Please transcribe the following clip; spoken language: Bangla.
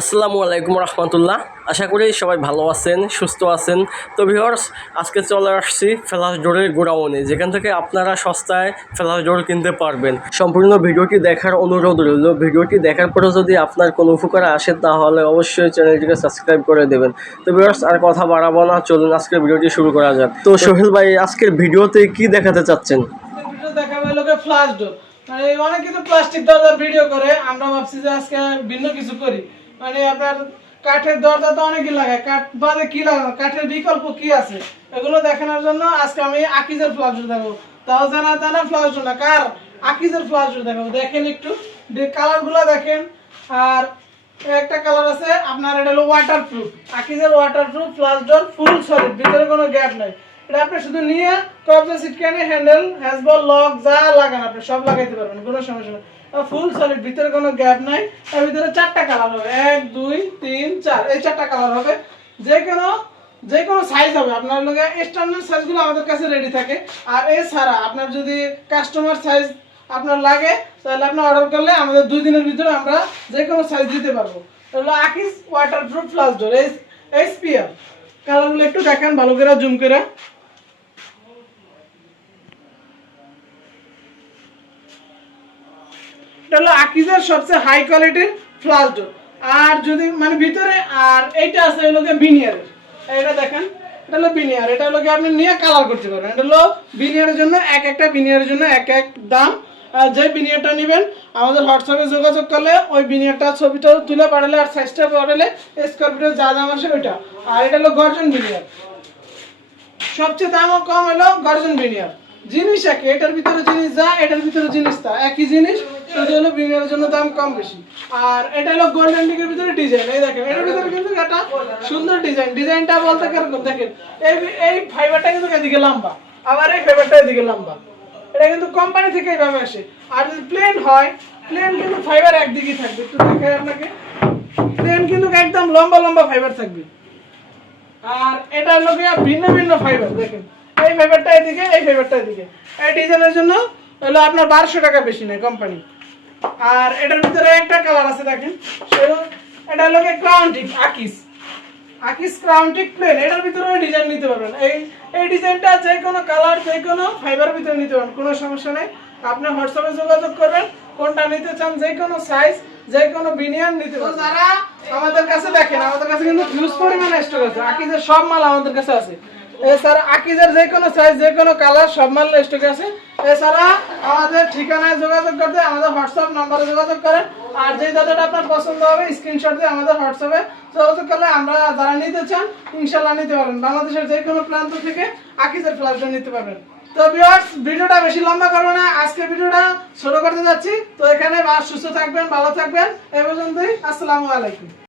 আসসালামু আলাইকুম রহমতুল্লাহ। আশা করি সবাই ভালো আছেন, সুস্থ আছেন। তো ভিওর্স আজকে চলে আসছি ফ্লাশ ডোরের গোডাউনে, যেখান থেকে আপনারা সস্তায় ফ্লাশ ডোর কিনতে পারবেন। সম্পূর্ণ ভিডিওটি দেখার অনুরোধ রইল। ভিডিওটি দেখার পরে যদি আপনার কোনো উপকার আসে, তাহলে অবশ্যই চ্যানেলটিকে সাবস্ক্রাইব করে দেবেন। তো ভিওর্স আর কথা বাড়াবো না, চলুন আজকের ভিডিওটি শুরু করা যাক। তো সোহেল ভাই, আজকের ভিডিওতে কি দেখাতে চাচ্ছেন? মানে অনেক কিছু প্লাস্টিক দরজার ভিডিও করে, আমরা ভাবছি যে আজকে ভিন্ন কিছু করি। মানে আপনার কাঠের দরজা তো অনেকই লাগায়। কাঠ বাদে কি লাগানো কাঠের বিকল্প কি আছে? এগুলো দেখানোর জন্য আজকে আমি আকিজের ডোর দেখাবো। তাও জানা জানা ফ্লাশ না। কার? আকিজের ডোর দেখাবো। দেখেন একটু। কালারগুলো দেখেন। আর একটা কালার আছে, আপনার এটা হলো waterproof আকিজের waterproof flush door full solid ভিতরে কোনো গ্যাপ নাই। এটা আপনি শুধু নিয়ে কবজা সিটকানি হ্যান্ডেল হ্যাজবল লক যা লাগান আপনি, সব লাগাইতে পারবেন, কোনো সমস্যা নেই। ফুল সলিড ভিতরে কোনো গ্যাপ নাই এর ভিতরে চারটা কালার হবে। এক, দুই, তিন, চার, এই চারটা কালার হবে। যে কোনো যে কোনো সাইজ হবে। আপনার লোকে স্ট্যান্ডার্ড সাইজগুলো আমাদের কাছে রেডি থাকে। আর এছাড়া আপনার যদি কাস্টমার সাইজ আপনার লাগে, তাহলে আপনি অর্ডার করলে আমাদের দুই দিনের ভিতরে আমরা যে কোনো সাইজ দিতে পারব। তাহলে Akij waterproof flush door HPL কালারগুলো একটু দেখেন, ভালো করে জুম করে। এটা হলো আকিজের সবচেয়ে হাই কোয়ালিটির ফ্লাশ আর যদি মানে ভিতরে, আর এইটা আছে হলো গিয়ে বিনিয়ারের এটা দেখেন, এটা হলো বিনিয়ার এটা হলো গিয়ে আপনি নিয়ে কালার করতে পারবেন। এটা হলো বিনিয়ারের জন্য এক একটা বিনিয়ারের জন্য এক এক দাম। যে বিনিয়ারটা নেবেন, আমাদের হোয়াটসঅ্যাপে যোগাযোগ করলে ওই বিনিয়ারটা ছবিটা তুলে পাঠালে আর সাইজটা পাঠালে স্কোয়ার যা দাম আসে ওইটা। আর এটা হলো গর্জন বিনিয়ার সবচেয়ে দামও কম হলো গর্জন বিনিয়ার জিনিস একই, এটার ভিতরে জিনিস যা, এটার ভিতরে জিনিস তা। একই জিনিস শুধু হলো জন্য দাম কম বেশি। আর এটা হলো গোল্ডেন ভিতরে ডিজাইন এই দেখেন, এটার ভিতরে কিন্তু একটা সুন্দর ডিজাইন ডিজাইনটা বলতে কীরকম দেখেন, এই এই ফাইবারটা কিন্তু এদিকে লম্বা, আবার এই ফাইবারটা এদিকে লম্বা। এটা কিন্তু কোম্পানি থেকে এইভাবে আসে। আর যদি প্লেন হয় প্লেন কিন্তু ফাইবার একদিকেই থাকবে। একটু আপনাকে। প্লেন কিন্তু একদম লম্বা লম্বা ফাইবার থাকবে। আর এটা হলো গিয়ে ভিন্ন ভিন্ন ফাইবার দেখেন। এই ফাইবারটা এদিকে, এই ফাইবারটা এদিকে। এই ডিজাইনের জন্য হলো আপনার বারোশো টাকা বেশি নেয় কোম্পানি আর এটার ভিতরে একটা কালার আছে দেখেন। এটা হলো গিয়ে ক্রাউন্টিক আকিস আকিস ক্রাউন্টিক প্লেন এটার ভিতরে ডিজাইন নিতে পারবেন। এই এই ডিজাইনটা যে কোনো কালার যে কোনো ফাইবারের ভিতরে নিতে পারবেন কোনো সমস্যা নেই। আপনি হোয়াটসঅ্যাপে যোগাযোগ করবেন কোনটা নিতে চান যে কোনো সাইজ যে কোনো বিনিয়ন নিতে পারবেন। যারা আমাদের কাছে দেখেন আমাদের কাছে কিন্তু হিউজ পরিমাণে স্টক আছে। আকিজের সব মাল আমাদের কাছে আছে। এছাড়া আকিজের যে কোনো সাইজ যে কোনো কালার সব মাল স্টক আছে। এছাড়া আমাদের ঠিকানায় যোগাযোগ করতে, আমাদের হোয়াটসঅ্যাপ নাম্বারে যোগাযোগ করেন। আর যে দাদাটা আপনার পছন্দ হবে স্ক্রিনশট দিয়ে আমাদের হোয়াটসঅ্যাপে যোগাযোগ করলে আমরা যারা নিতে চান ইনশাল্লাহ নিতে পারেন বাংলাদেশের যে কোনো প্রান্ত থেকে আকিজের ফ্ল্যাশটা নিতে পারবেন। তো ভিউয়ার্স ভিডিওটা বেশি লম্বা করব না। আজকে ভিডিওটা ছোট করতে যাচ্ছি। তো এখানে সুস্থ থাকবেন, ভালো থাকবেন। এ পর্যন্তই, আসসালামু আলাইকুম।